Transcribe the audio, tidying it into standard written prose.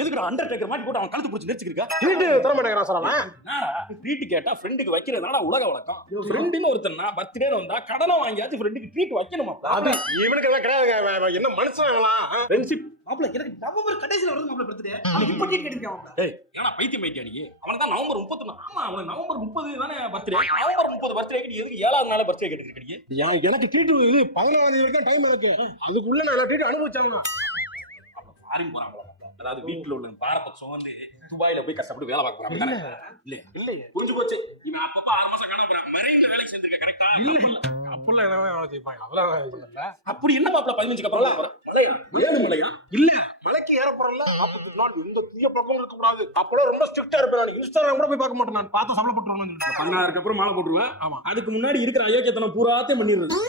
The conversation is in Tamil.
எதுக்குடா அண்டர்டேக்கர் மாதிரி போட்டு அவன் கழுத்து பிடிச்சி நெரிச்சுக்கிருக்கா? வீட்டு தர மாட்டேங்கிறான் சார் அவன். ட்ரீட் கேட்டா ஃப்ரெண்டுக்கு வைக்கிறதுனால உலக வழக்கம். ஃப்ரெண்டுன்னு ஒருத்தனா பர்த்டே வந்தா கடனை வாங்கியாச்சு ஃப்ரெண்டுக்கு ட்ரீட் வைக்கணுமா? அது இவனுக்கு எல்லாம் கிடையாதுங்க. என்ன மனுஷன் இவன்லாம்? ஃப்ரெண்ட்ஷிப் மாப்ள எனக்கு நவம்பர் கடைசில வருது மாப்ள பர்த்டே. அவனுக்கு இப்ப ட்ரீட் கேட்டிருக்கான் மாப்ள. ஏய் ஏனா பைத்தியம் நீ? அவன் தான் நவம்பர் 30. ஆமா அவன் நவம்பர் 30 தானே பர்த்டே. நவம்பர் 30 பர்த்டேக்கு நீ எதுக்கு 7வது நாள் பர்த்டே கேட்டிருக்கீங்க? எனக்கு ட்ரீட் இது 14ஆம் தேதி வரைக்கும் டைம் இருக்கு. அதுக்குள்ள நான் ட்ரீட் அனுபவிச்சாங்க. அப்ப ஃபாரின் போறாங்களா? அதாவது வீட்டுல உள்ள பாரத்தை சுமந்து துபாயில போய் கஷ்டப்பட்டு வேலை பார்க்க போறாங்க. இல்ல புரிஞ்சு போச்சு. இவன் அப்பப்ப 6 மாசம் காணாம போறான். மரைன்ல வேலைக்கு சேர்ந்திருக்க கரெக்ட்டா? அப்பெல்லாம் என்ன வேலை செய்வாங்க? அதெல்லாம் இல்ல. அப்படி என்ன மாப்ள 15க்கு அப்புறம் மலையா? ஏழு மலையா? இல்ல மலைக்கு ஏற போறல. 40 நாள் எந்த தீய பழக்கமும் இருக்க கூடாது. அப்பலாம் ரொம்ப ஸ்ட்ரிக்ட்டா இருப்பேன். நான் இன்ஸ்டாகிராம் கூட போய் பார்க்க மாட்டேன். நான் பார்த்து சபல போட்டுருவேன். 16க்கு அப்புறம் மாலை போட்டுருவேன். ஆமா. அதுக்கு முன்னாடி இருக்கிற அயோக்கியத்தனம் பூராத்தையும் பண்ணிடுறது.